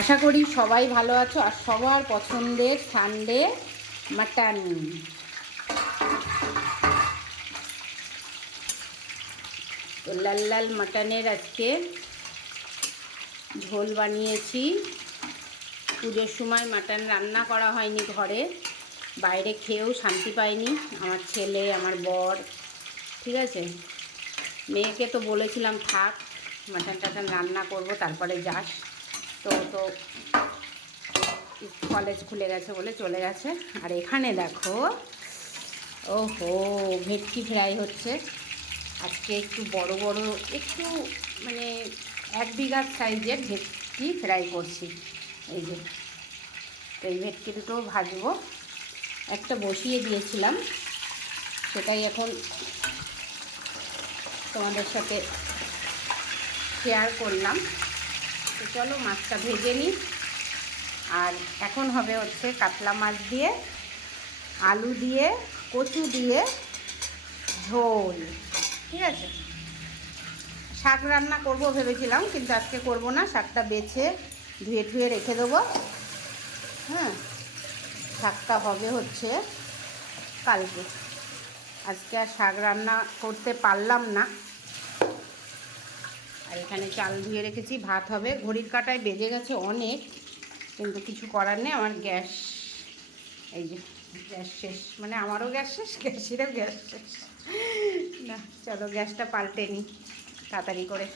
আশা করি সবাই ভালো আছো আর সবার পছন্দের সানডে মাটন। তো লাল লাল মাটনের আজকে ঝোল বানিয়েছি। পুজোর সময় মাটন রান্না করা হয়নি ঘরে, বাইরে খেয়েও শান্তি পাইনি আমার ছেলে আমার বর। ঠিক আছে, মেয়েকে তো বলেছিলাম থাক মাটন টাটন রান্না করব তারপরে যাস, তো কলেজ খুলে গেছে বলে চলে গেছে। আর এখানে দেখো, ওহো, ভেটকি ফ্রাই হচ্ছে আজকে। একটু বড় বড়, একটু মানে 1 বিঘা সাইজের ভেটকি ফ্রাই করছি। এই যে, তো এই ভেটকি দুটো ভাজবো। একটা বসিয়ে দিয়েছিলাম, সেটাই এখন তোমাদের সাথে শেয়ার করলাম। তো চলো মাছটা ভেজে নিই। আর এখন হবে হচ্ছে কাতলা মাছ দিয়ে, আলু দিয়ে, কচু দিয়ে ঝোল। ঠিক আছে, শাক রান্না করব ভেবেছিলাম, কিন্তু আজকে করব না। শাকটা বেছে ধুয়ে ধুয়ে রেখে দেবো। হ্যাঁ, শাকটা হবে হচ্ছে কালকে। আজকে আর শাক রান্না করতে পারলাম না। আর এখানে চাল ধুয়ে রেখেছি, ভাত হবে। ঘড়ির কাঁটায় বেজে গেছে অনেক, কিন্তু কিছু করার নেই। আমার গ্যাস, এই যে গ্যাস শেষ, মানে আমারও গ্যাস শেষ, গ্যাসেরও গ্যাস শেষ। না, চলো গ্যাসটা পাল্টে নিই তাড়াতাড়ি করে।